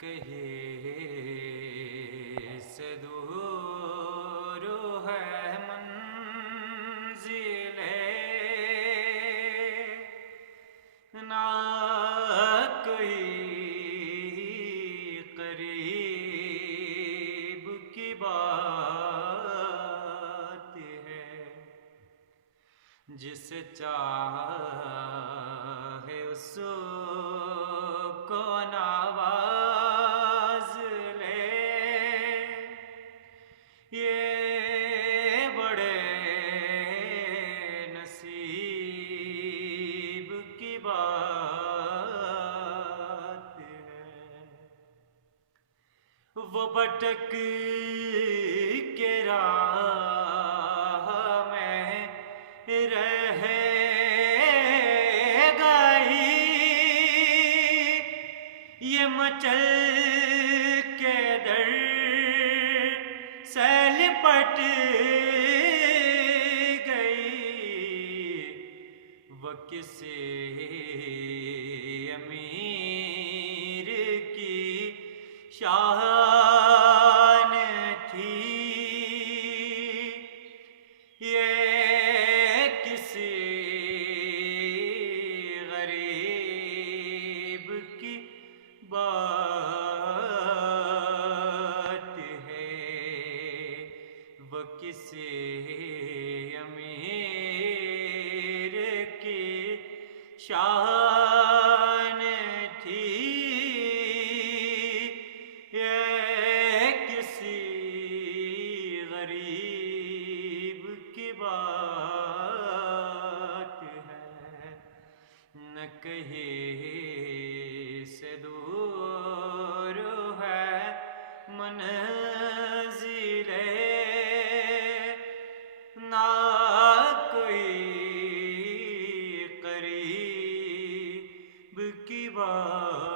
کہیں سے دور ہے منزل نہ کوئی قریب کی بات ہے، جسے چاہے اس کو نواز لے، یہ بڑے نصیب کی بات ہے۔ وہ بھٹک کے راہ میں رہ گئی، یہ مچل کے در سے لپٹ گئی، وہ کسی امیر کی شان تھی، یہ کسی غریب کی بات ہے، وہ کسی امیر کی شان تھی، یہ کسی غریب کی بات ہے۔ نہ کہیں سے دور ہے منزل نہ کوئی قریب کی بات